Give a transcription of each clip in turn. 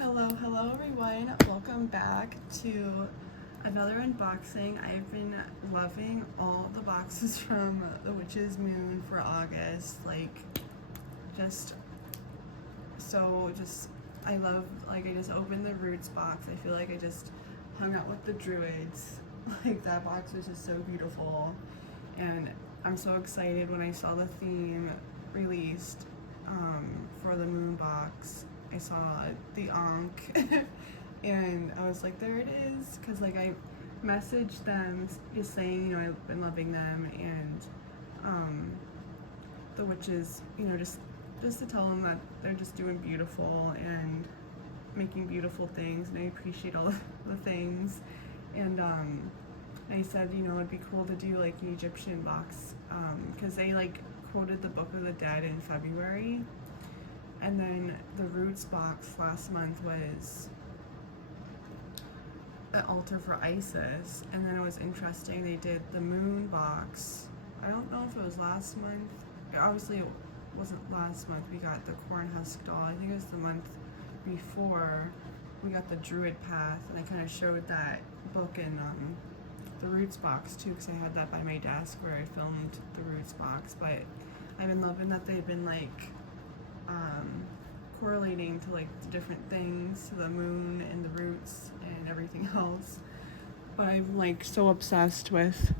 Hello everyone. Welcome back to another unboxing. I've been loving all the boxes from the Witch's Moon for August. Just I love, I just opened the Roots box. I feel like I just hung out with the Druids. That box was just so beautiful. And I'm so excited when I saw the theme released for the Moon box. I saw the Ankh and I was like, there it is, because I messaged them just saying, I've been loving them, and the witches, just to tell them that they're just doing beautiful and making beautiful things, and I appreciate all the things. And I said, it'd be cool to do an Egyptian box, because they quoted the Book of the Dead in February. And then the Roots box last month was an altar for Isis. And then it was interesting, they did the Moon box. I don't know if it was last month. Obviously it wasn't last month. We got the Corn Husk doll. I think it was the month before. We got the Druid Path, and I kind of showed that book in the Roots box too, because I had that by my desk where I filmed the Roots box. But I've been loving that they've been correlating to the different things, to the moon and the roots and everything else. But I'm so obsessed with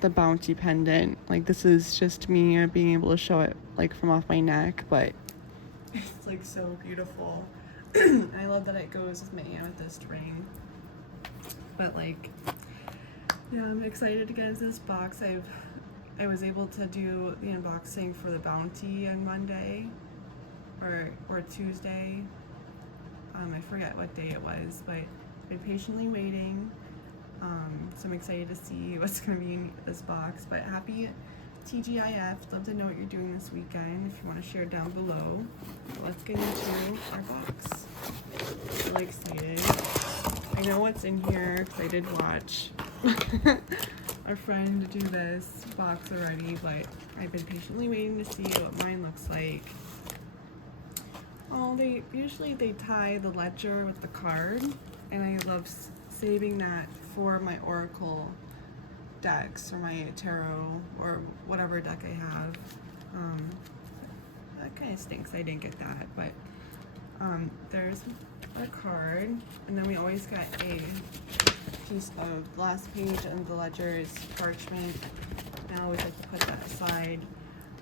the bounty pendant. This is just me being able to show it from off my neck, but it's so beautiful. I love that it goes with my amethyst ring. But yeah, I'm excited to get into this box. I was able to do the unboxing for the bounty on Monday or Tuesday. I forget what day it was, but I've been patiently waiting. So I'm excited to see what's going to be in this box. But happy TGIF. Love to know what you're doing this weekend. If you want to share down below. But let's get into our box. I'm really excited. I know what's in here because I did watch our friend do this box already, but I've been patiently waiting to see what mine looks like. Oh, they tie the ledger with the card, and I love saving that for my oracle decks or my tarot or whatever deck I have. That kind of stinks I didn't get that, but there's our card, and then we always get a piece of the last page of the ledger is parchment. Now I always like to put that aside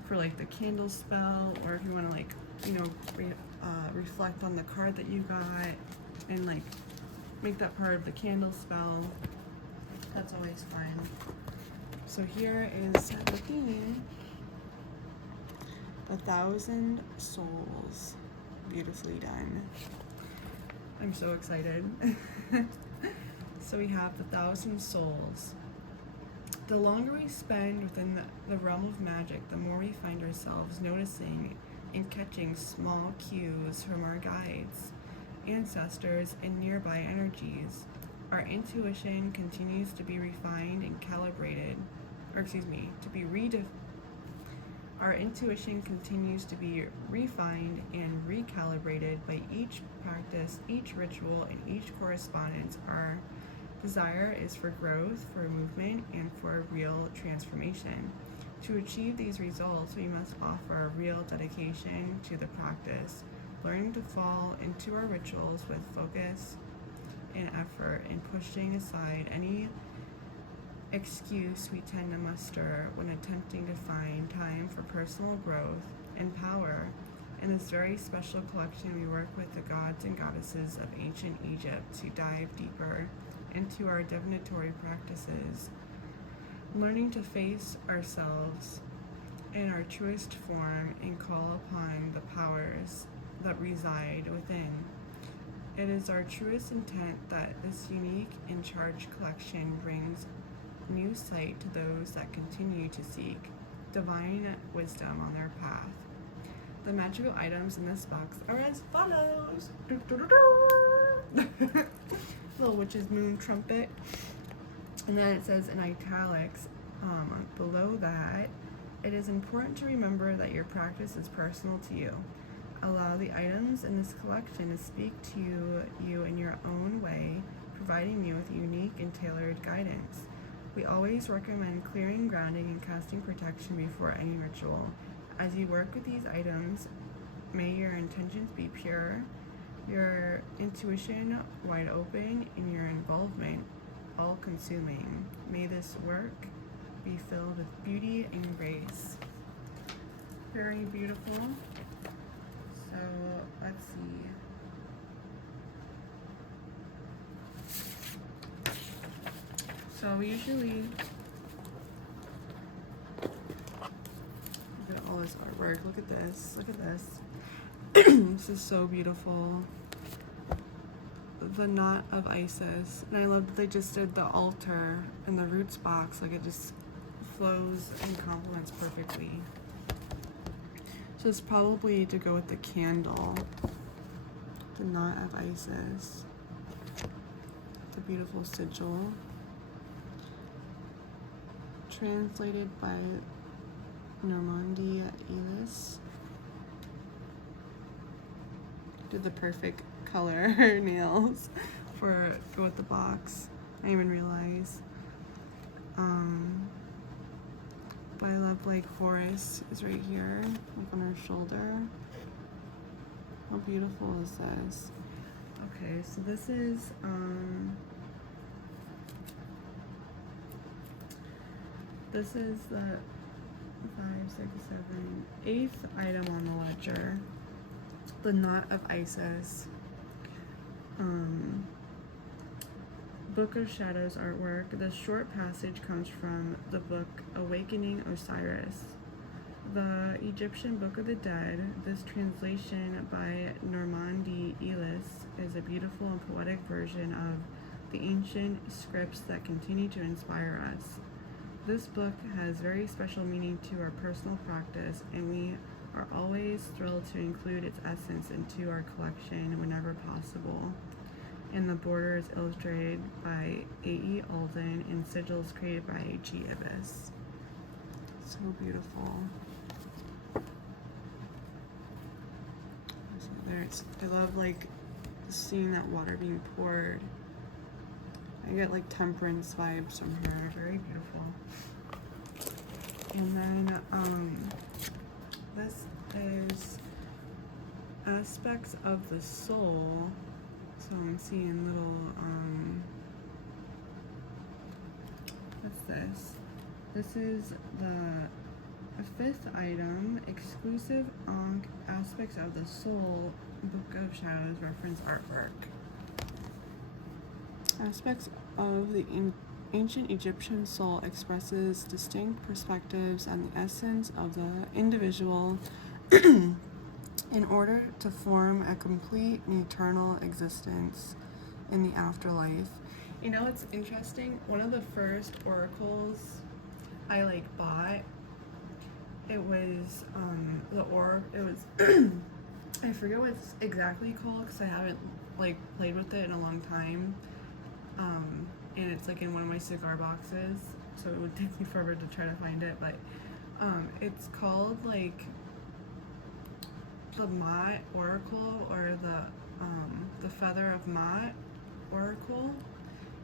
for the candle spell, or if you want to reflect on the card that you got and make that part of the candle spell. That's always fun. So here is the theme: 1,000 souls. Beautifully done. I'm so excited. So we have the 1,000 souls. The longer we spend within the realm of magic, the more we find ourselves noticing and catching small cues from our guides, ancestors, and nearby energies. Our intuition continues to be refined and calibrated, Our intuition continues to be refined and recalibrated by each practice, each ritual, and each correspondence. Our desire is for growth, for movement, and for real transformation. To achieve these results, we must offer a real dedication to the practice, learning to fall into our rituals with focus and effort, and pushing aside any excuse we tend to muster when attempting to find time for personal growth and power. In this very special collection, we work with the gods and goddesses of ancient Egypt to dive deeper into our divinatory practices, learning to face ourselves in our truest form and call upon the powers that reside within. It is our truest intent that this unique and charged collection brings new sight to those that continue to seek divine wisdom on their path. The magical items in this box are as follows. Little Witch's Moon trumpet. And then it says in italics, below that, it is important to remember that your practice is personal to you. Allow the items in this collection to speak to you in your own way, providing you with unique and tailored guidance. We always recommend clearing, grounding, and casting protection before any ritual. As you work with these items, may your intentions be pure, your intuition wide open, and your involvement all consuming. May this work be filled with beauty and grace. Very beautiful. So let's see. So usually, look at all this artwork. Look at this. Look at this. This is so beautiful. The knot of Isis, and I love that they just did the altar in the roots box. Like, it just flows and complements perfectly. So it's probably to go with the candle. The knot of Isis. The beautiful sigil. Translated by Normandi Elis. Did the perfect color nails for go with the box. I didn't even realize. But I love, like, Horus is right here, like on her shoulder. How beautiful is this? Okay, so this is the 8th item on the ledger. The knot of Isis. Book of Shadows artwork. The short passage comes from the book Awakening Osiris, the Egyptian Book of the Dead. This translation by Normandi Elis is a beautiful and poetic version of the ancient scripts that continue to inspire us. This book has very special meaning to our personal practice, and we are always thrilled to include its essence into our collection whenever possible. And the border is illustrated by A.E. Alden and sigils created by G. Ibis. So beautiful. So I love, like, seeing that water being poured. I get, like, temperance vibes from her. Very beautiful. And then this is aspects of the soul. So I'm seeing little, what's this? This is the 5th item, exclusive Ankh aspects of the soul, Book of Shadows reference artwork. Aspects of the ancient Egyptian soul expresses distinct perspectives and the essence of the individual in order to form a complete and eternal existence in the afterlife. You know, it's interesting. One of the first oracles I bought, it was I forget what it's exactly called because I haven't played with it in a long time. And it's in one of my cigar boxes, so it would take me forever to try to find it, but it's called the Ma'at Oracle, or the Feather of Ma'at Oracle,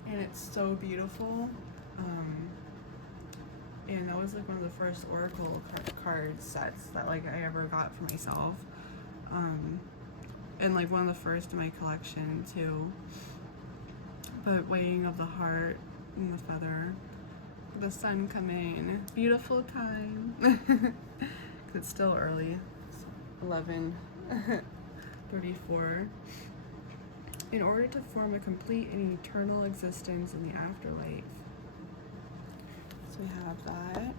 and it's so beautiful. And that was one of the first Oracle card sets that I ever got for myself, and one of the first in my collection too. But Weighing of the Heart and the Feather, the sun coming, beautiful time. It's still early. 11:34. In order to form a complete and eternal existence in the afterlife. So we have that.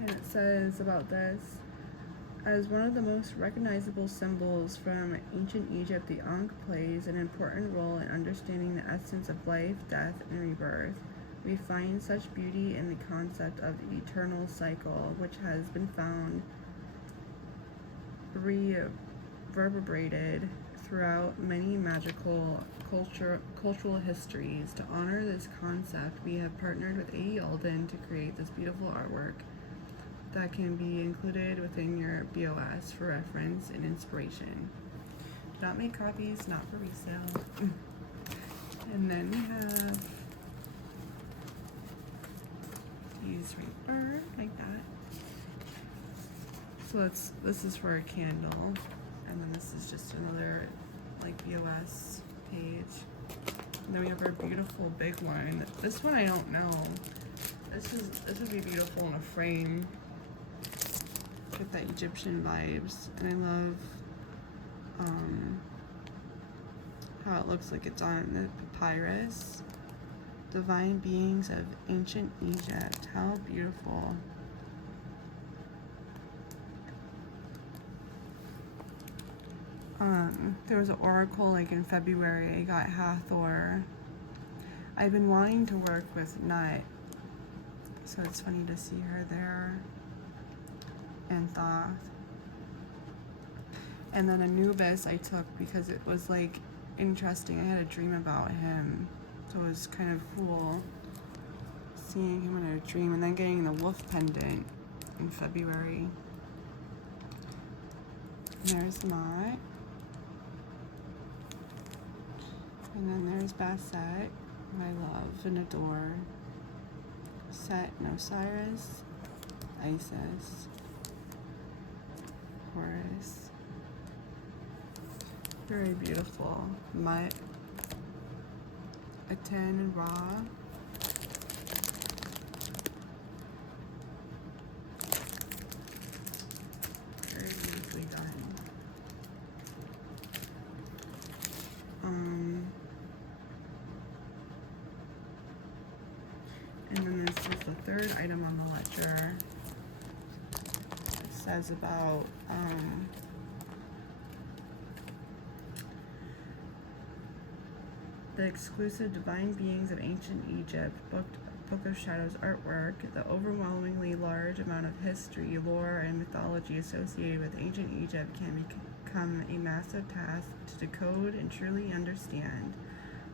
And it says about this, as one of the most recognizable symbols from ancient Egypt, the Ankh plays an important role in understanding the essence of life, death, and rebirth. We find such beauty in the concept of the eternal cycle, which has been found reverberated throughout many magical cultural histories. To honor this concept, we have partnered with A.E. Alden to create this beautiful artwork. that can be included within your BOS for reference and inspiration. Do not make copies, not for resale. And then we have these right there, like that. So this is for a candle, and then this is just another like BOS page. And then we have our beautiful big one. This one I don't know. This would be beautiful in a frame. Get that Egyptian vibes, and I love how it looks like it's on the papyrus. Divine beings of ancient Egypt. How beautiful. There was an oracle like in February. I got Hathor. I've been wanting to work with Nut, so it's funny to see her there. And Thoth. And then Anubis I took because it was like interesting. I had a dream about him, so it was kind of cool seeing him in a dream, and then getting the wolf pendant in February. And there's Mott. And then there's Basset, who I love and adore. Set and Osiris, Isis, Horus. Very beautiful. Mut, Aten and Ra. Very beautifully done. And then this is the third item on the ledger. It says about the exclusive divine beings of ancient Egypt, Book of Shadows artwork, the overwhelmingly large amount of history, lore, and mythology associated with ancient Egypt can become a massive task to decode and truly understand.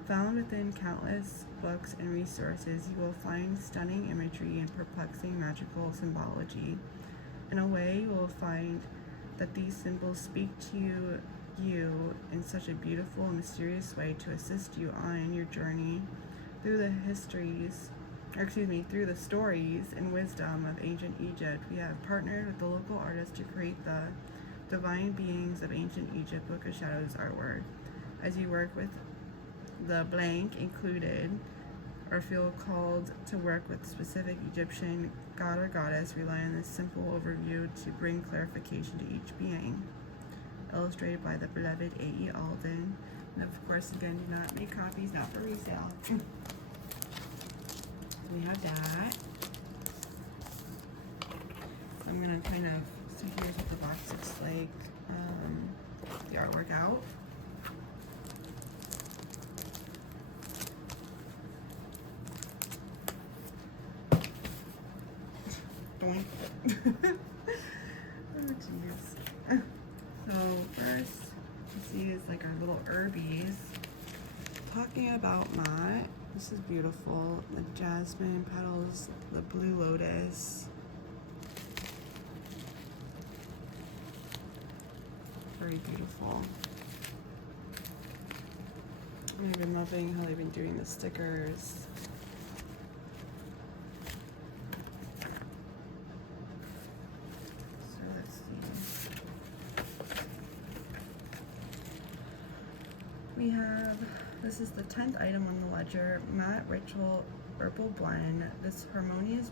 Found within countless books and resources, you will find stunning imagery and perplexing magical symbology. In a way, you will find that these symbols speak to you in such a beautiful and mysterious way to assist you on your journey through through the stories and wisdom of ancient Egypt. We have partnered with the local artists to create the Divine Beings of Ancient Egypt Book of Shadows artwork. As you work with the blank included, or feel called to work with specific Egyptian god or goddess, rely on this simple overview to bring clarification to each being. Illustrated by the beloved A.E. Alden. And of course, again, do not make copies, not for resale. We have that. So I'm gonna kind of, so here's what the box looks like. The artwork out. Oh jeez. So first, you see is like our little herbies. Talking about Mott, this is beautiful. The jasmine petals, the blue lotus. Very beautiful. And I've been loving how they've been doing the stickers. So let's see. We have, this is the 10th item on the ledger, Mott Ritual Herbal Blend. This harmonious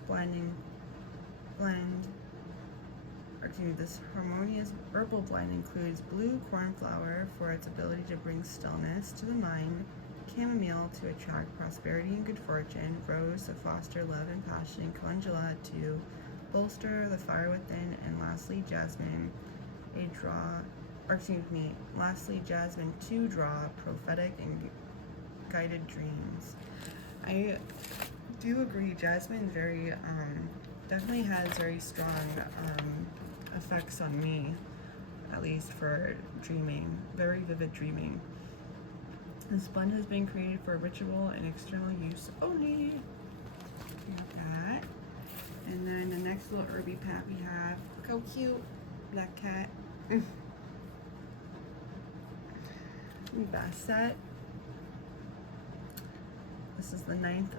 herbal blend includes blue cornflower for its ability to bring stillness to the mind, chamomile to attract prosperity and good fortune, rose to foster love and passion, calendula to bolster the fire within, and lastly jasmine jasmine to draw prophetic and guided dreams. I do agree, jasmine very definitely has very strong effects on me, at least for dreaming, very vivid dreaming. This blend has been created for ritual and external use only. We have that. And then the next little herby pack we have, look how cute, black cat. Basset. This is the 9th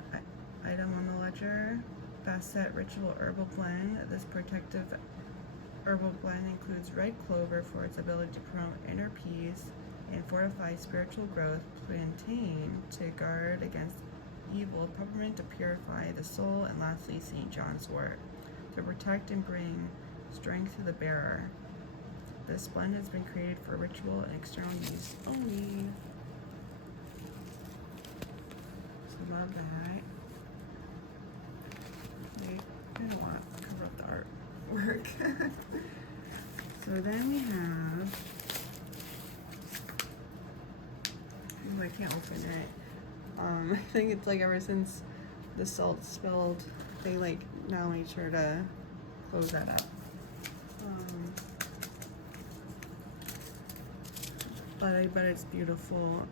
item on the ledger. Basset Ritual Herbal Blend. This protective herbal blend includes red clover for its ability to promote inner peace and fortify spiritual growth, plantain to guard against evil, peppermint to purify the soul, and lastly St. John's wort to protect and bring strength to the bearer. This blend has been created for ritual and external use only. So love that. I don't want to cover up the artwork. So then we have, oh, I can't open it. I think it's like ever since the salt spilled, they like now made sure to close that up. But it's beautiful.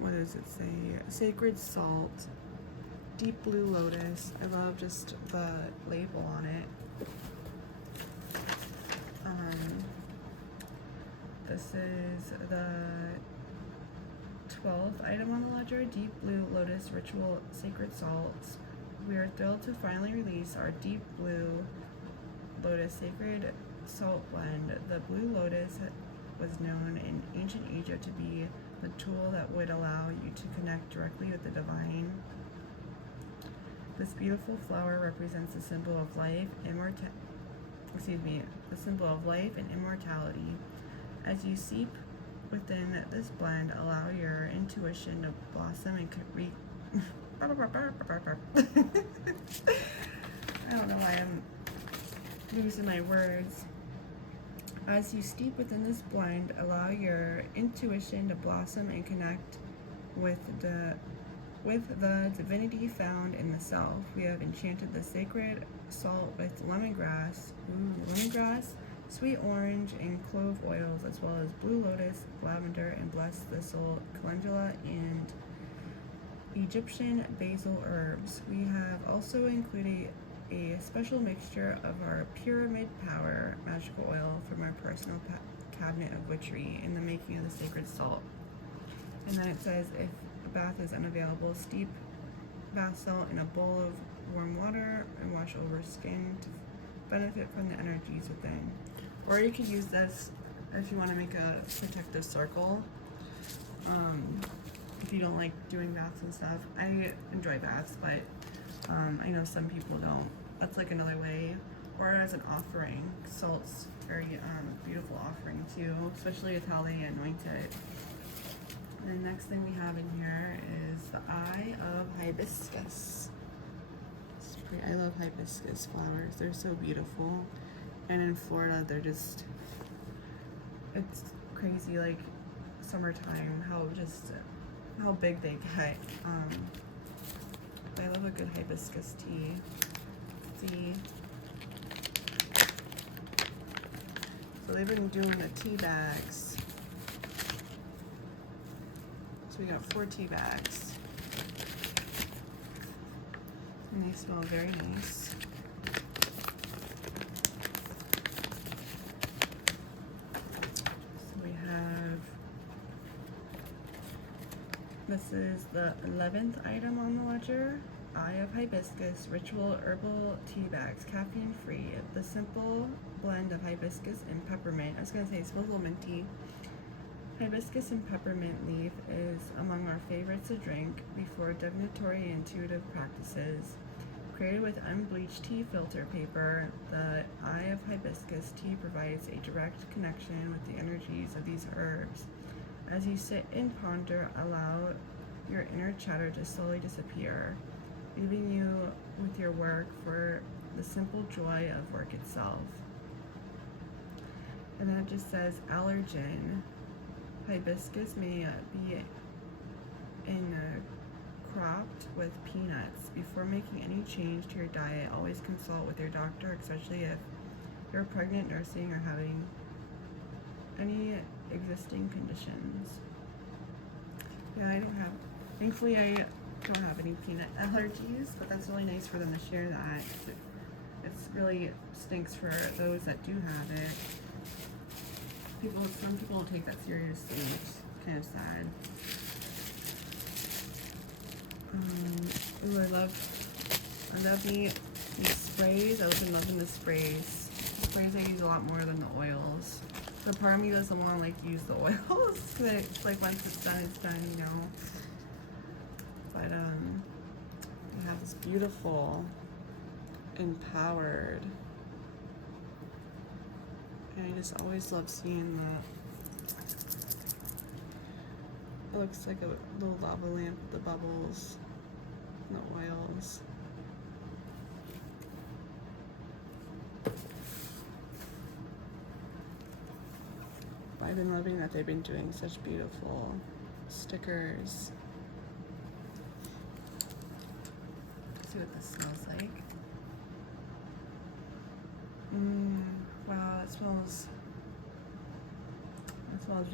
What does it say? Sacred salt, deep blue lotus. I love just the label on it. This is the 12th item on the ledger, Deep Blue Lotus Ritual Sacred Salts. We are thrilled to finally release our Deep Blue Lotus Sacred Salt Blend. The Blue Lotus was known in ancient Egypt to be the tool that would allow you to connect directly with the divine. This beautiful flower represents the symbol of life, the symbol of life and immortality. As you seep within this blend, allow your intuition to blossom and I don't know why I'm losing my words. As you steep within this blend, allow your intuition to blossom and connect with the divinity found in the self. We have enchanted the sacred salt with lemongrass, sweet orange, and clove oils, as well as blue lotus, lavender, and blessed thistle, calendula, and Egyptian basil herbs. We have also included a special mixture of our Pyramid Power magical oil from our personal cabinet of witchery in the making of the sacred salt. And then it says, if a bath is unavailable, steep bath salt in a bowl of warm water and wash over skin to benefit from the energies within. Or you could use this if you want to make a protective circle. If you don't like doing baths and stuff. I enjoy baths, but I know some people don't. That's like another way. Or as an offering. Salt's very beautiful offering too, especially with how they anoint it. And the next thing we have in here is the Eye of Hibiscus. I love hibiscus flowers. They're so beautiful. And in Florida, they're just, it's crazy, like summertime, how big they get. I love a good hibiscus tea. See? So they've been doing the tea bags. So we got 4 tea bags. And they smell very nice. So we have, this is the 11th item on the ledger, Eye of Hibiscus Ritual Herbal Tea Bags, caffeine free. The simple blend of hibiscus and peppermint. I was going to say it smells a little minty. Hibiscus and peppermint leaf is among our favorites to drink before divinatory and intuitive practices. Created with unbleached tea filter paper, the Eye of Hibiscus tea provides a direct connection with the energies of these herbs. As you sit and ponder, allow your inner chatter to slowly disappear, leaving you with your work for the simple joy of work itself. And then it just says allergen. Hibiscus may be cropped with peanuts. Before making any change to your diet, always consult with your doctor, especially if you're pregnant, nursing, or having any existing conditions. Yeah, thankfully I don't have any peanut allergies, but that's really nice for them to share that. It's really stinks for those that do have it. Some people take that seriously, which is kind of sad. Ooh, I love these sprays. I've been loving the sprays. The sprays I use a lot more than the oils. The part of me doesn't want to like use the oils because it's like once it's done, you know. But I have this beautiful Empowered, and I just always love seeing that. It looks like a little lava lamp with the bubbles and the oils. But I've been loving that they've been doing such beautiful stickers. Let's see what this smells like. Wow, it smells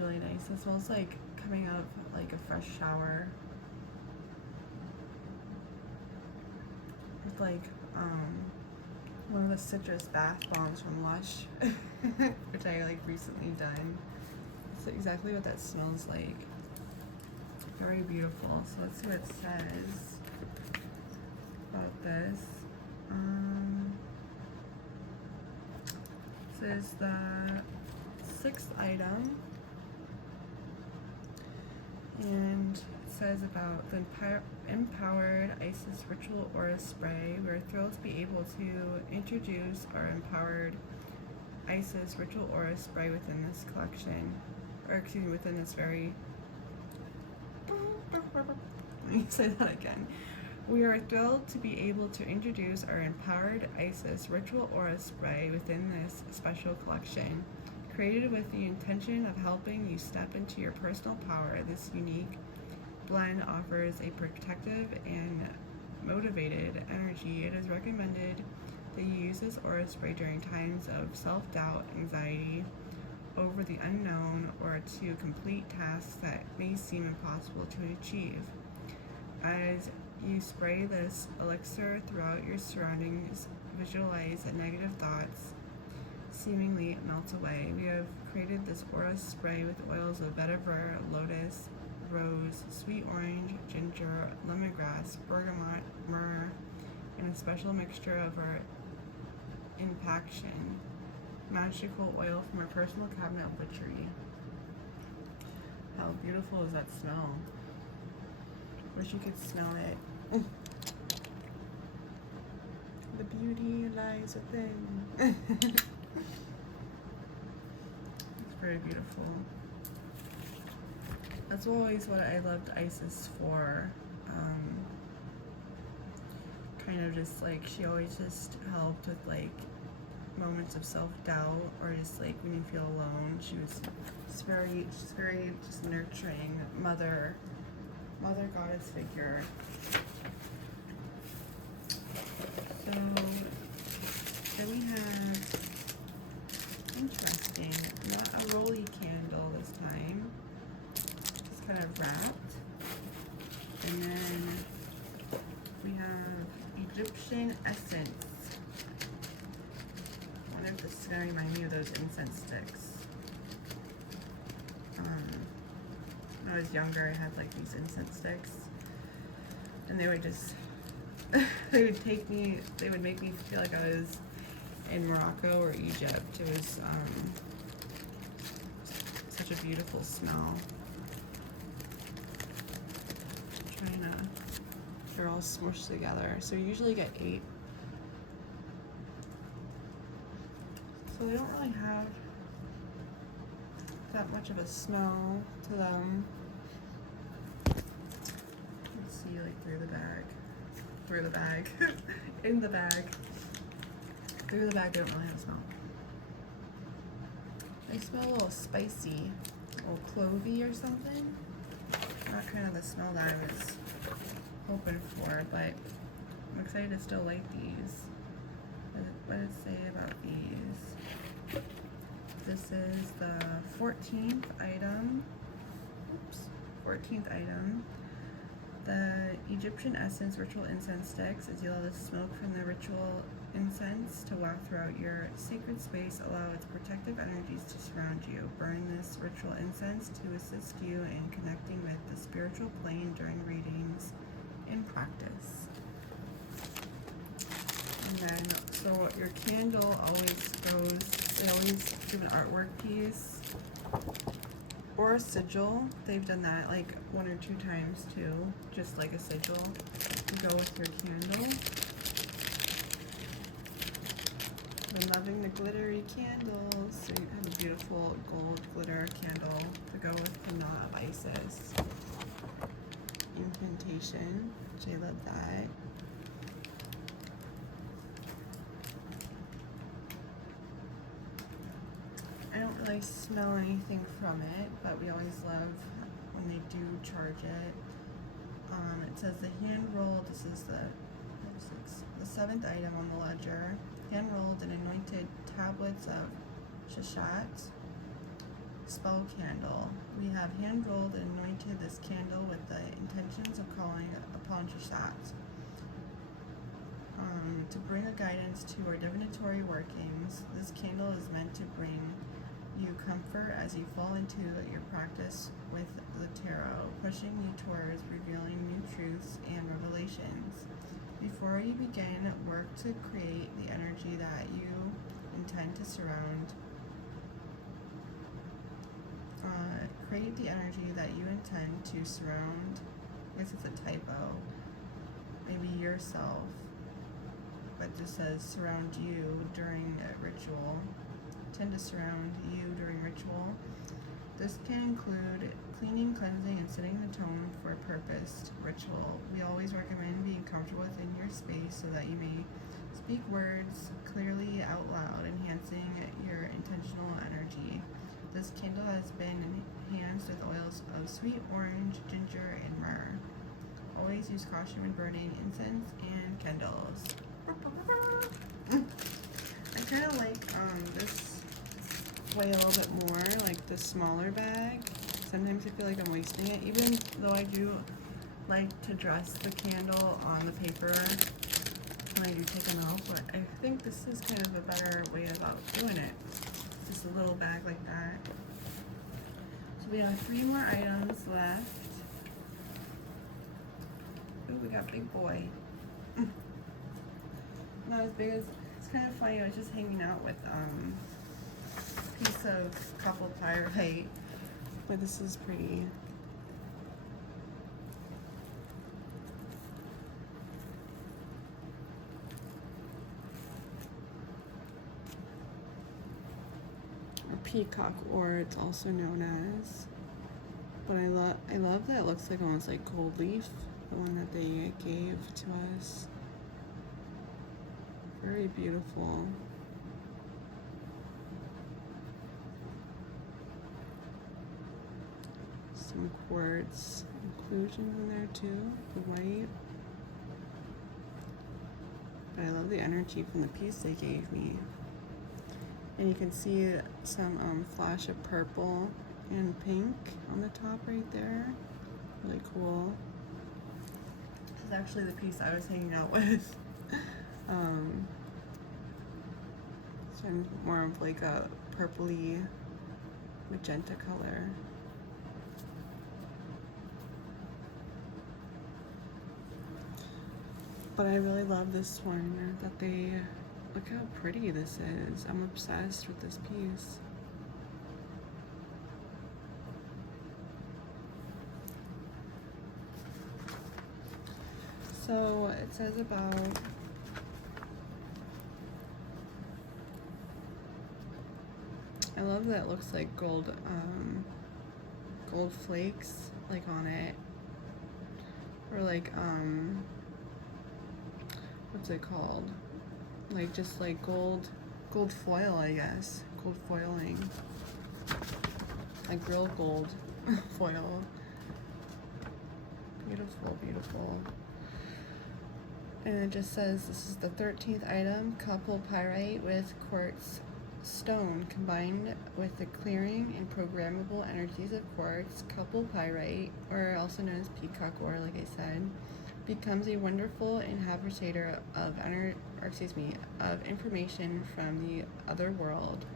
really nice. It smells like coming out of like a fresh shower. With like one of the citrus bath bombs from Lush, which I like recently done. It's exactly what that smells like. Very beautiful. So let's see what it says about this. This is the 6th item, and it says about the Empowered Isis Ritual Aura Spray. We're thrilled to be able to introduce our Empowered Isis Ritual Aura Spray within this collection, or excuse me, within this very... Let me say that again. We are thrilled to be able to introduce our Empowered Isis Ritual Aura Spray within this special collection. Created with the intention of helping you step into your personal power, this unique blend offers a protective and motivated energy. It is recommended that you use this aura spray during times of self-doubt, anxiety over the unknown, or to complete tasks that may seem impossible to achieve. As you spray this elixir throughout your surroundings, visualize that negative thoughts seemingly melt away. We have created this aura spray with oils of vetiver, lotus, rose, sweet orange, ginger, lemongrass, bergamot, myrrh, and a special mixture of our impaction, magical oil from our personal cabinet of witchery. How beautiful is that smell? Wish you could smell it. The beauty lies within. It's very beautiful. That's always what I loved Isis for. Kind of just like, she always just helped with like moments of self-doubt, or just like when you feel alone. She's very just nurturing mother goddess figure. So then we have, interesting, not a rolly candle this time, just kind of wrapped. And then we have Egyptian essence. I wonder if this is going to remind me of those incense sticks. When I was younger, I had like these incense sticks, and they would just they would make me feel like I was in Morocco or Egypt. It was such a beautiful smell. They're all smushed together. So you usually get 8. So they don't really have that much of a smell to them. Let's see, like through the bag, in the bag. Through the bag, they don't really have a smell. They smell a little spicy, a little clovey or something. Not kind of the smell that I was hoping for, but I'm excited to still like these. What does it say about these? This is the 14th item. Oops, 14th item. The Egyptian Essence Ritual Incense Sticks. As you allow the smoke from the ritual incense to walk throughout your sacred space. Allow its protective energies to surround you. Burn this ritual incense to assist you in connecting with the spiritual plane during readings and practice. And then, so your candle always goes, they always give an artwork piece or a sigil. They've done that like 1 or 2 times too, just like a sigil to go with your candle. I'm loving the glittery candles. So you have a beautiful gold glitter candle to go with the Knot of Isis. Incantation, which I love that. I don't really smell anything from it, but we always love when they do charge it. It says the hand rolled, this is the 7th item on the ledger. Hand rolled and anointed tablets of Shashat spell candle. We have hand rolled and anointed this candle with the intentions of calling upon Shashat to bring a guidance to our divinatory workings. This candle is meant to bring you comfort as you fall into your practice with the tarot, pushing you towards revealing new truths and revelations. Before you begin, work to create the energy that you intend to surround. Create the energy that you intend to surround. I guess it's a typo. Maybe yourself, but this says surround you during a ritual. Tend to surround you during ritual. This can include cleaning, cleansing, and setting the tone for a purposed ritual. We always recommend being comfortable within your space so that you may speak words clearly out loud, enhancing your intentional energy. This candle has been enhanced with oils of sweet orange, ginger, and myrrh. Always use caution when burning incense and candles. I kind of like this way a little bit more, like the smaller bag. Sometimes I feel like I'm wasting it, even though I do like to dress the candle on the paper when I do take them out, but I think this is kind of a better way about doing it. Just a little bag like that. So we have 3 more items left. Ooh, we got big boy. Not as big as, it's kind of funny, I was just hanging out with a piece of couple pyrite, but this is pretty. Or peacock ore, it's also known as. But I love that it looks like almost like gold leaf, the one that they gave to us. Very beautiful. Some quartz inclusions in there too, the white. But I love the energy from the piece they gave me. And you can see some flash of purple and pink on the top right there. Really cool. This is actually the piece I was hanging out with. So I'm more of like a purpley magenta color. But I really love this one that they, look how pretty this is. I'm obsessed with this piece. So it says about I love that it looks like gold flakes like on it, or like what's it called, like just like gold foil, I guess, gold foiling, like real gold foil. Beautiful, beautiful. And it just says this is the 13th item, couple pyrite with quartz stone combined with the clearing and programmable energies of quartz. Couple pyrite, or also known as peacock ore, like I said, becomes a wonderful inhabitator of of information from the other world.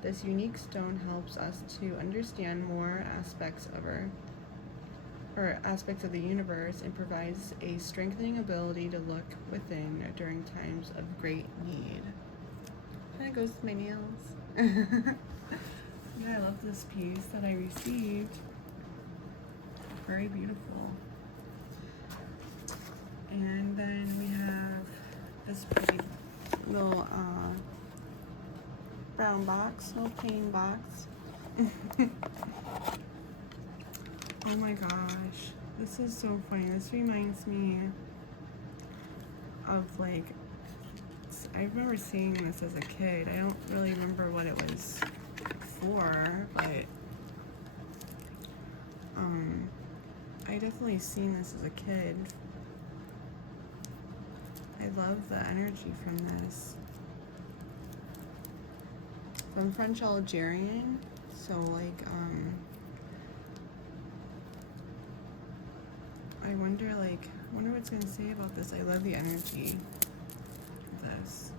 This unique stone helps us to understand more aspects of aspects of the universe and provides a strengthening ability to look within during times of great need. Kind of goes with my nails. Yeah, I love this piece that I received. Very beautiful. And then we have this pretty little brown box, little plain box. Oh my gosh, this is so funny. This reminds me of like, I remember seeing this as a kid. I don't really remember what it was for, but I definitely seen this as a kid. I love the energy from this. I'm French Algerian, so like I wonder what it's gonna say about this. I love the energy of this.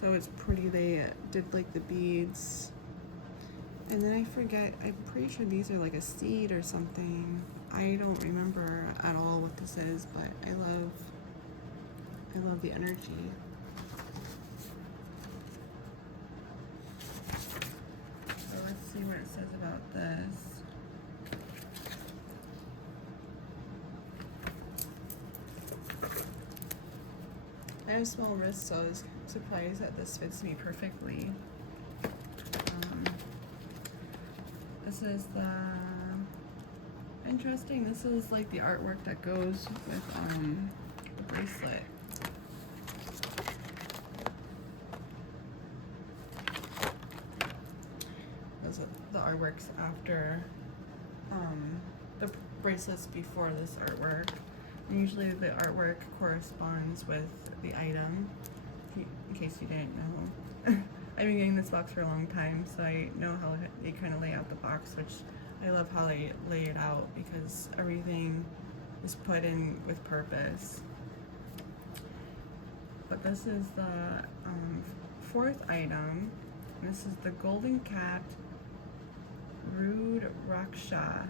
So it's pretty. They did like the beads, and then I forget. I'm pretty sure these are like a seed or something. I don't remember at all what this is, but I love the energy. So let's see what it says about this. I have small wrists, so I was surprised that this fits me perfectly. This is the interesting. This is like the artwork that goes with the bracelet. Those are the artworks after the bracelets before this artwork. And usually the artwork corresponds with the item, in case you didn't know. I've been getting this box for a long time, so I know how they kind of lay out the box, which I love how they lay it out because everything is put in with purpose. But this is the fourth item. This is the golden capped Rudraksha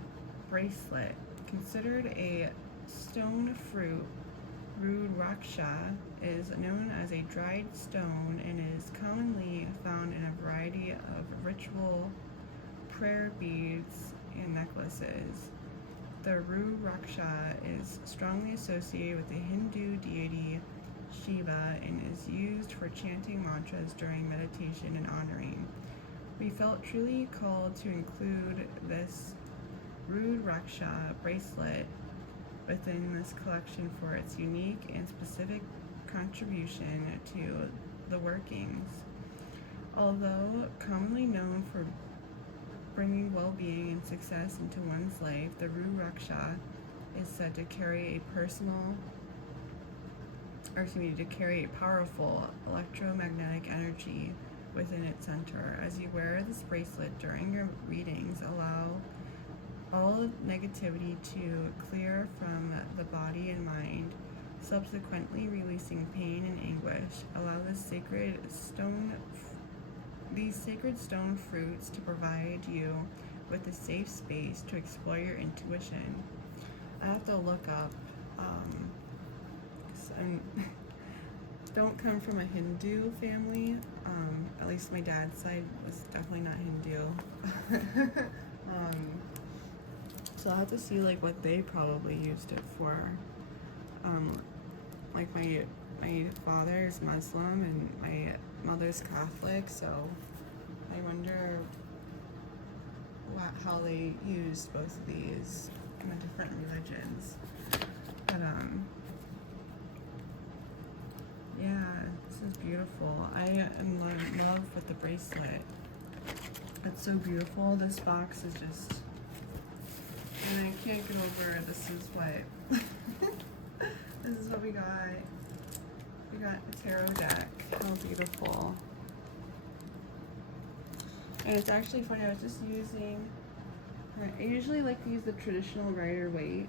bracelet. Considered a stone fruit, Rudraksha is known as a dried stone and is commonly found in a variety of ritual prayer beads and necklaces. The Rudraksha is strongly associated with the Hindu deity Shiva and is used for chanting mantras during meditation and honoring. We felt truly called to include this Rudraksha bracelet within this collection for its unique and specific contribution to the workings. Although commonly known for bringing well-being and success into one's life, the Rudraksha is said to carry a powerful electromagnetic energy within its center. As you wear this bracelet during your readings, allow all negativity to clear from the body and mind, subsequently releasing pain and anguish. Allow these sacred stone fruits to provide you with a safe space to explore your intuition. I have to look up, I don't come from a Hindu family. At least my dad's side was definitely not Hindu. So I'll have to see like what they probably used it for. Like my father is Muslim and my mother's Catholic, so I wonder how they used both of these in the different religions. But yeah, this is beautiful. I am in love with the bracelet. It's so beautiful. This box is just, and I can't get over this is what this is what we got. We got a tarot deck. How beautiful. And it's actually funny, I was just using, I usually like to use the traditional Rider-Waite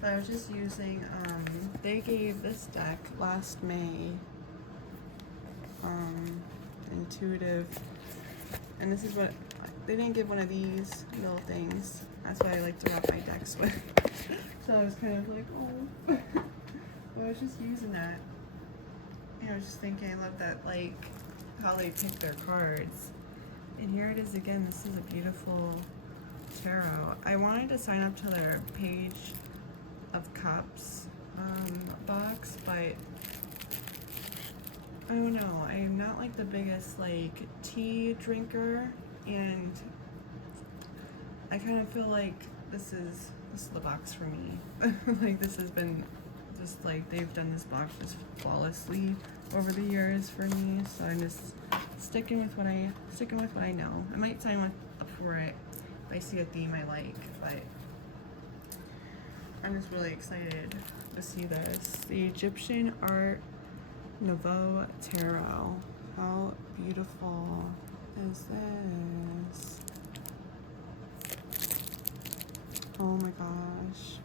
But I was just using, they gave this deck last May, Intuitive, and this is what, they didn't give one of these little things. That's what I like to wrap my decks with. So I was kind of like, oh. But I was just using that. And I was just thinking, I love that, like, how they pick their cards. And here it is again. This is a beautiful tarot. I wanted to sign up to their Page of Cups box, but I don't know. I am not like the biggest like tea drinker, and I kind of feel like this is the box for me. Like this has been just like they've done this box just flawlessly over the years for me. So I'm just sticking with what I know. I might sign up for it if I see a theme I like, but I'm just really excited to see this. The Egyptian Art Nouveau Tarot. How beautiful is this? Oh my gosh.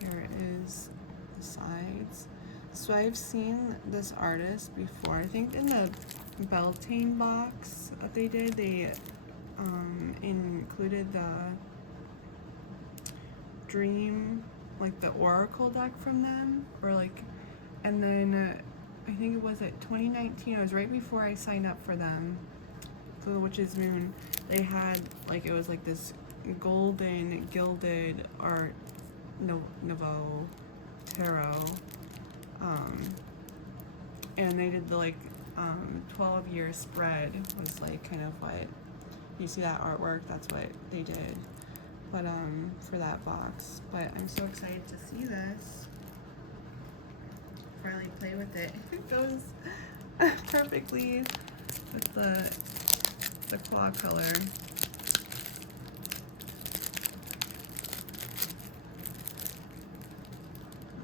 Here is the sides. So I've seen this artist before. I think in the Beltane box that they did, they included the Dream, like the Oracle deck from them, or like, and then I think it was at 2019. It was right before I signed up for them. So the Witch's Moon, they had like, it was like this golden gilded Art Nouveau tarot, and they did the like 12-year spread was like kind of what you see that artwork. That's what they did, but for that box. But I'm so excited to see this. Finally play with it. It goes perfectly with the claw color.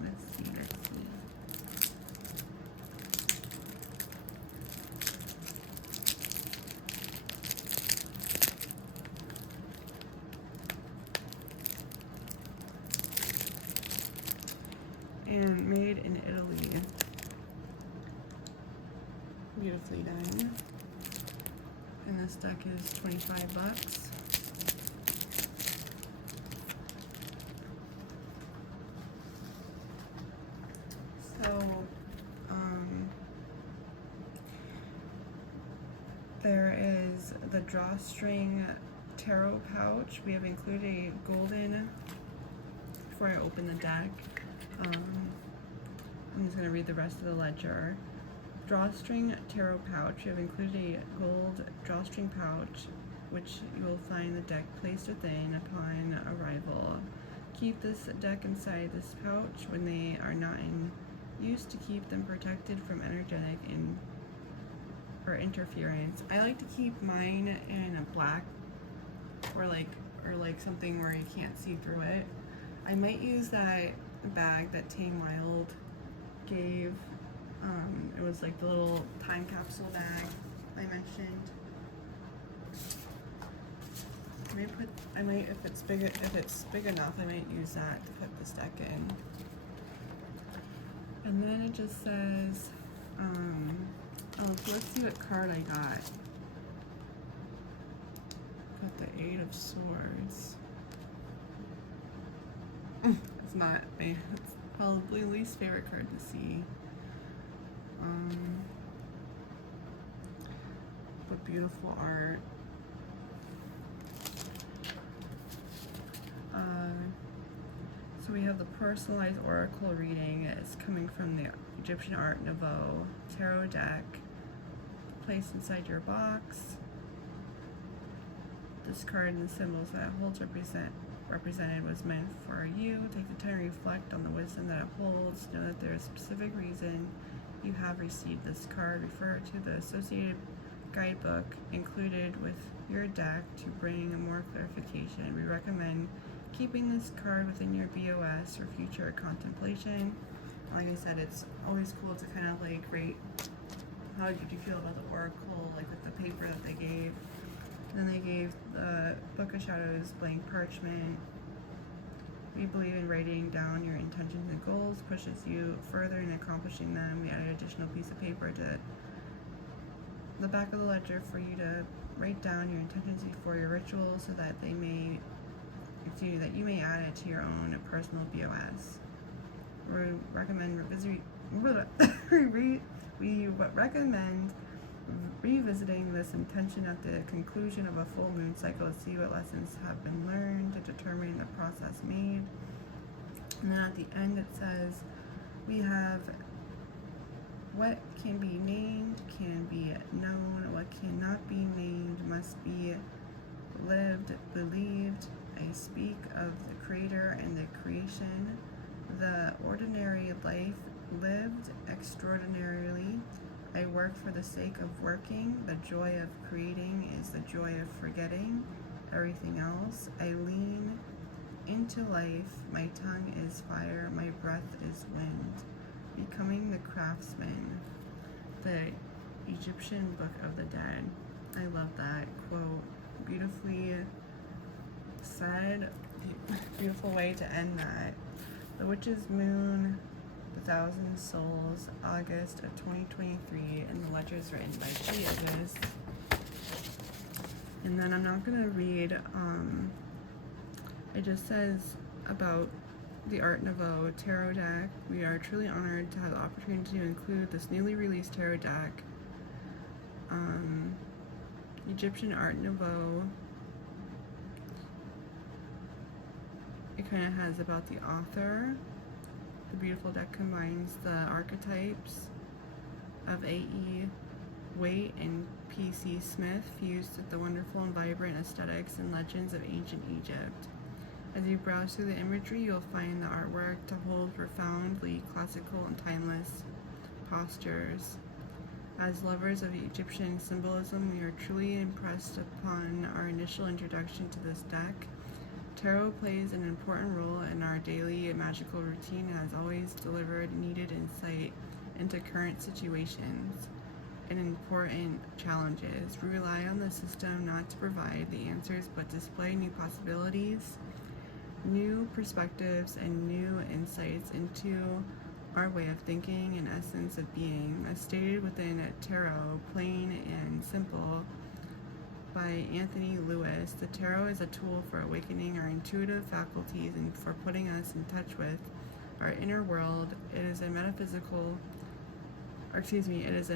Let's see. And made in Italy. Beautifully done. And this deck is $25. So, there is the Drawstring Tarot Pouch. We have included a golden, before I open the deck, I'm just going to read the rest of the ledger. Drawstring Tarot Pouch. We have included a gold drawstring pouch, which you will find the deck placed within upon arrival. Keep this deck inside this pouch when they are not in use to keep them protected from energetic or interference. I like to keep mine in a black or like something where you can't see through it. I might use that bag that Tame Wild gave. It was like the little time capsule bag I mentioned. I might if it's big enough, I might use that to put this deck in. And then it just says, so let's see what card I got. Got the 8 of Swords. It's not, it's probably least favorite card to see. But beautiful art. So we have the personalized oracle reading. It's coming from the Egyptian Art Nouveau tarot deck. Placed inside your box. This card and the symbols that it holds represented was meant for you. Take the time to reflect on the wisdom that it holds. Know that there is a specific reason you have received this card. Refer to the associated guidebook included with your deck to bring a more clarification. We recommend keeping this card within your BOS for future contemplation. Like I said, it's always cool to kind of like rate how did you feel about the oracle, like with the paper that they gave. Then they gave the Book of Shadows blank parchment. We believe in writing down your intentions and goals pushes you further in accomplishing them. We added an additional piece of paper to the back of the ledger for you to write down your intentions before your ritual so that you may add it to your own personal BOS. We recommend revisiting this intention at the conclusion of a full moon cycle to see what lessons have been learned, to determine the process made. And then at the end it says we have what can be named can be known, what cannot be named must be lived, believed. I speak of the Creator and the creation, the ordinary life lived extraordinarily. I work for the sake of working. The joy of creating is the joy of forgetting everything else. I lean into life. My tongue is fire. My breath is wind. Becoming the craftsman. The Egyptian Book of the Dead. I love that quote. Beautifully said. Beautiful way to end that. The Witch's Moon, The Thousand Souls, August of 2023, and the ledger is written by Jesus. And then I'm not going to read, it just says about the Art Nouveau tarot deck. We are truly honored to have the opportunity to include this newly released tarot deck. Egyptian Art Nouveau. It kind of has about the author. The beautiful deck combines the archetypes of A.E. Waite and P.C. Smith fused with the wonderful and vibrant aesthetics and legends of ancient Egypt. As you browse through the imagery, you'll find the artwork to hold profoundly classical and timeless postures. As lovers of Egyptian symbolism, we are truly impressed upon our initial introduction to this deck. Tarot plays an important role in our daily magical routine and has always delivered needed insight into current situations and important challenges. We rely on the system not to provide the answers but display new possibilities, new perspectives, and new insights into our way of thinking and essence of being. As stated within Tarot, Plain and Simple, by Anthony Lewis, the tarot is a tool for awakening our intuitive faculties and for putting us in touch with our inner world. It is a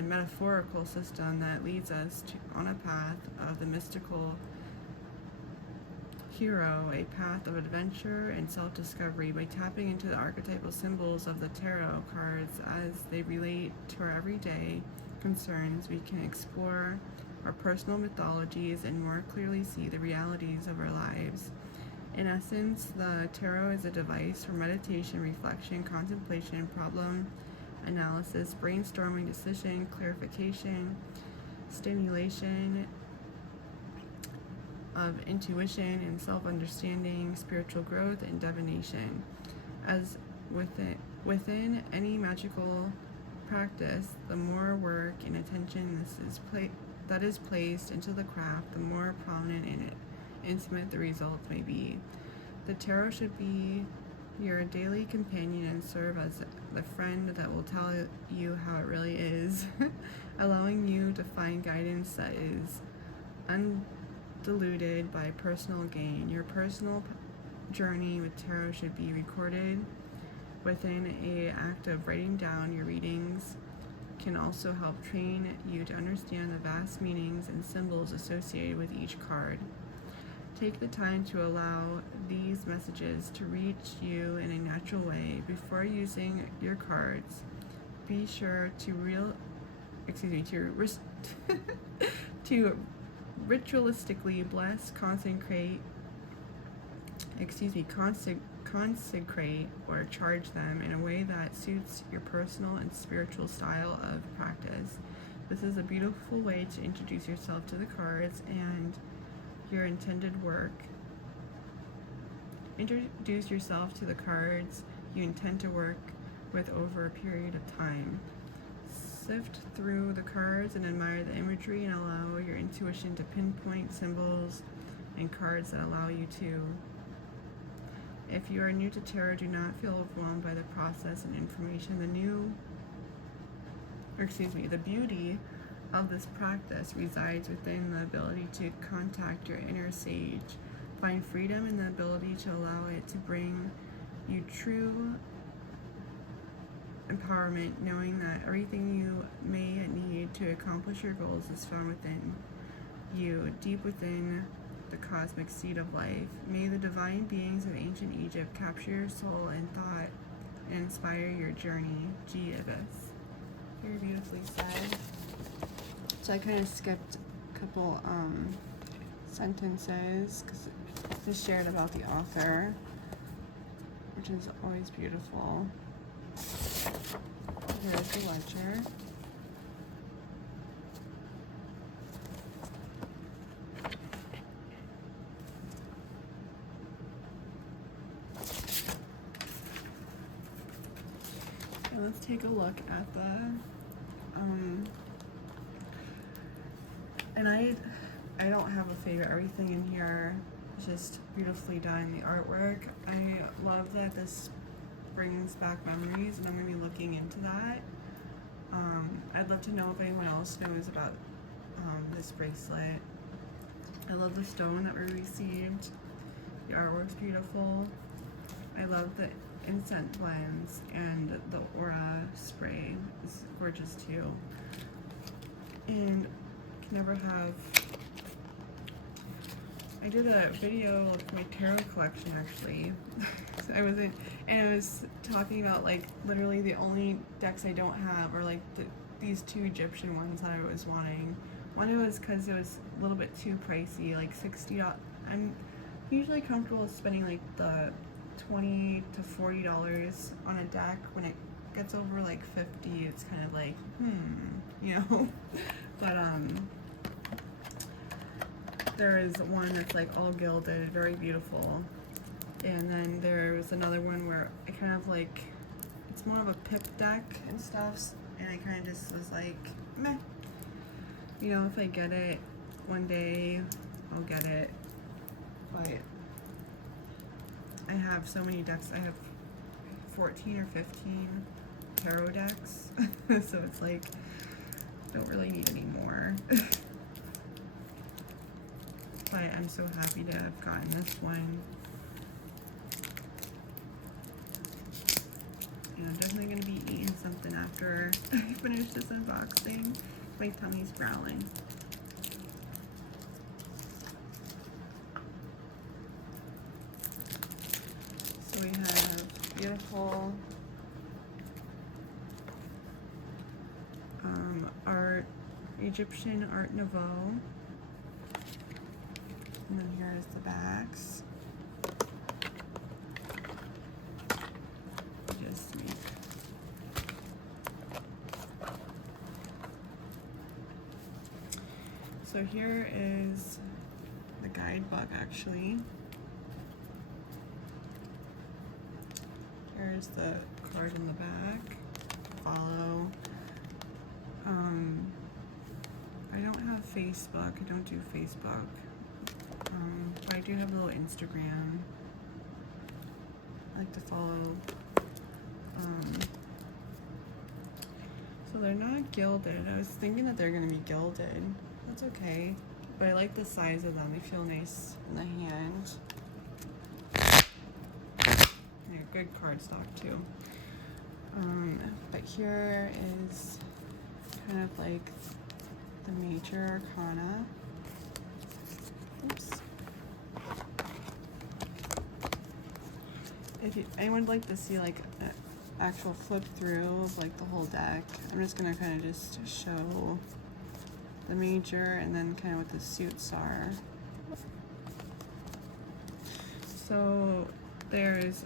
metaphorical system that leads us on a path of the mystical hero, a path of adventure and self-discovery. By tapping into the archetypal symbols of the tarot cards as they relate to our everyday concerns, we can explore our personal mythologies and more clearly see the realities of our lives. In essence, the tarot is a device for meditation, reflection, contemplation, problem analysis, brainstorming, decision, clarification, stimulation of intuition and self-understanding, spiritual growth, and divination. As within any magical practice, the more work and attention that is placed into the craft, the more prominent and intimate the results may be. The tarot should be your daily companion and serve as the friend that will tell you how it really is, allowing you to find guidance that is undiluted by personal gain. Your personal journey with tarot should be recorded within an act of writing down your readings. Can also help train you to understand the vast meanings and symbols associated with each card. Take the time to allow these messages to reach you in a natural way. Before using your cards, be sure to ritualistically bless, consecrate or charge them in a way that suits your personal and spiritual style of practice. This is a beautiful way to introduce yourself to the cards and your intended work. Introduce yourself to the cards you intend to work with over a period of time. Sift through the cards and admire the imagery and allow your intuition to pinpoint symbols and cards that allow you to. If you are new to tarot, do not feel overwhelmed by the process and information. The beauty of this practice resides within the ability to contact your inner sage. Find freedom in the ability to allow it to bring you true empowerment, knowing that everything you may need to accomplish your goals is found within you, deep within the cosmic seed of life. May the divine beings of ancient Egypt capture your soul and thought and inspire your journey. G. Ibis. Very beautifully said. So I kind of skipped a couple sentences because it just shared about the author, which is always beautiful. Here's the ledger. And let's take a look at the and I don't have a favorite. Everything in here is just beautifully done. The artwork, I love that this brings back memories, and I'm going to be looking into that. I'd love to know if anyone else knows about this bracelet. I love the stone that we received. The artwork's beautiful. I love the incense blends, and the aura spray is gorgeous too. And can never have. I did a video of my tarot collection actually. I was talking about like literally the only decks I don't have are like these two Egyptian ones that I was wanting. One was because it was a little bit too pricey, like $60. I'm usually comfortable spending like the $20 to $40 on a deck. When it gets over like $50, it's kind of like you know. But there is one that's like all gilded, very beautiful. And then there was another one where I kind of like, it's more of a pip deck and stuff, and I kind of just was like, meh. You know, if I get it one day, I'll get it. But I have so many decks. I have 14 or 15 tarot decks. So it's like, I don't really need any more. But I'm so happy to have gotten this one. And I'm definitely going to be eating something after I finish this unboxing. My tummy's growling. So we have beautiful art, Egyptian Art Nouveau. And then here's the backs. Just make. So here is the guidebook actually. Here's the card in the back. Follow. I don't have Facebook. I don't do Facebook. But I do have a little Instagram. I like to follow. So they're not gilded. I was thinking that they're going to be gilded. That's okay. But I like the size of them. They feel nice in the hand. Yeah, good cardstock too. But here is kind of like the major arcana. Oops. If anyone would like to see like an actual flip through of like the whole deck, I'm just gonna kind of just show the major and then kind of what the suits are. So there's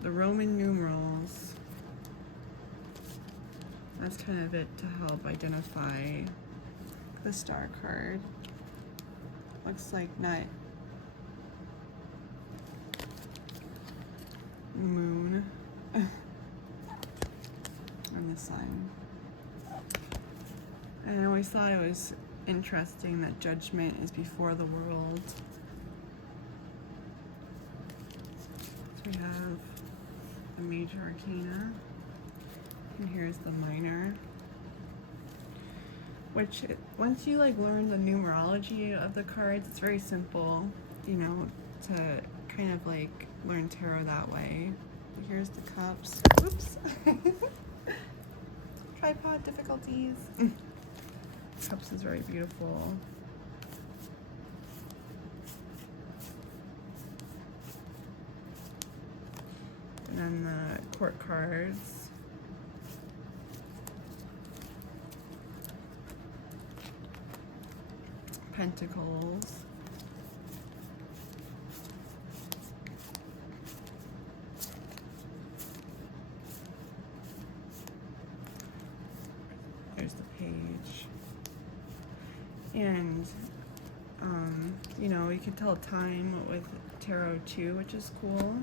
the Roman numerals. That's kind of it to help identify the star card. Looks like not moon and the sun. And I always thought it was interesting that judgment is before the world. So we have the major arcana, and here's the minor. Which, once you like learn the numerology of the cards, it's very simple, you know, to kind of like learn tarot that way. Here's the cups. Oops. Tripod difficulties. Cups is very beautiful. And then the court cards. Pentacles. There's the page. And, you know, you can tell time with tarot too, which is cool.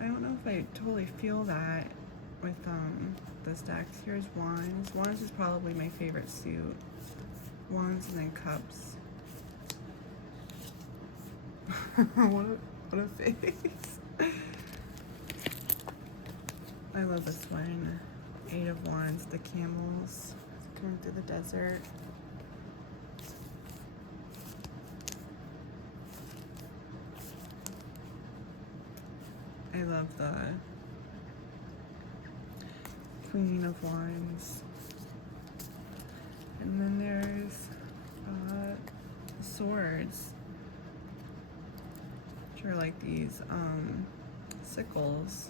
I don't know if I totally feel that with this deck. Here's Wands. Wands is probably my favorite suit. Wands and then Cups. what a face. I love this one. 8 of Wands, the camels coming through the desert. I love the Queen of Wands. And then there's swords, which are like these sickles.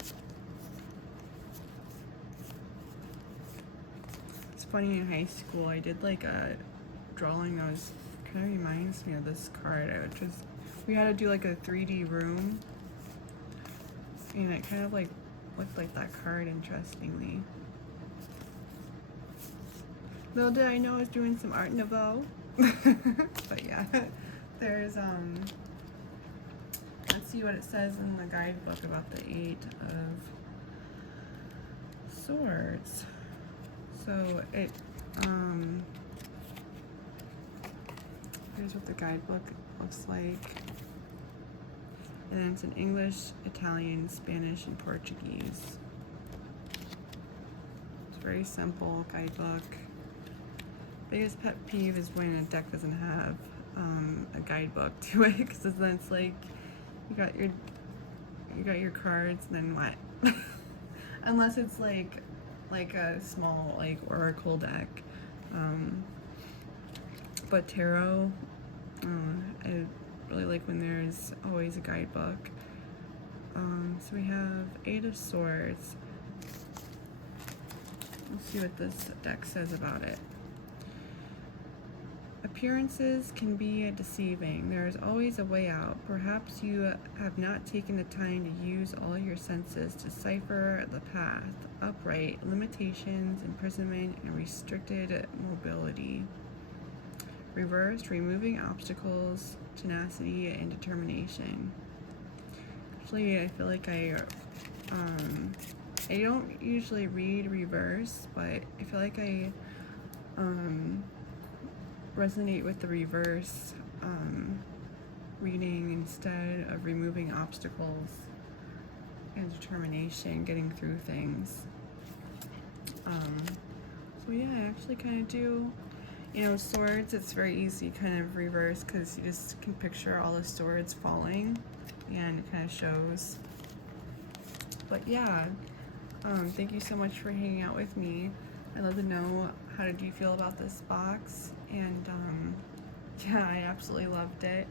It's funny, in high school I did like a drawing that was kind of reminds me of this card. We had to do like a 3D room, and it kind of like looked like that card, interestingly. Little did I know I was doing some Art Nouveau. But yeah, there's let's see what it says in the guidebook about the 8 of Swords. So it here's what the guidebook looks like. And it's in English, Italian, Spanish, and Portuguese. It's a very simple guidebook. Biggest pet peeve is when a deck doesn't have a guidebook to it, because then it's like you got your cards, and then what? Unless it's like a small like oracle deck. But tarot, I really like when there's always a guidebook. So we have 8 of Swords. Let's see what this deck says about it. Appearances can be deceiving. There is always a way out. Perhaps you have not taken the time to use all your senses to decipher the path. Upright, limitations, imprisonment, and restricted mobility. Reversed, removing obstacles, tenacity, and determination. Actually, I feel like I don't usually read reverse, but I feel like I resonate with the reverse reading instead of removing obstacles and determination, getting through things. So yeah, I actually kind of do. You know, swords, it's very easy kind of reverse because you just can picture all the swords falling and it kind of shows. But yeah, thank you so much for hanging out with me. I'd love to know, how did you feel about this box? And yeah, I absolutely loved it.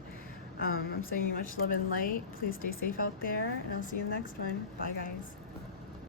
I'm sending you much love and light. Please stay safe out there, and I'll see you in the next one. Bye, guys.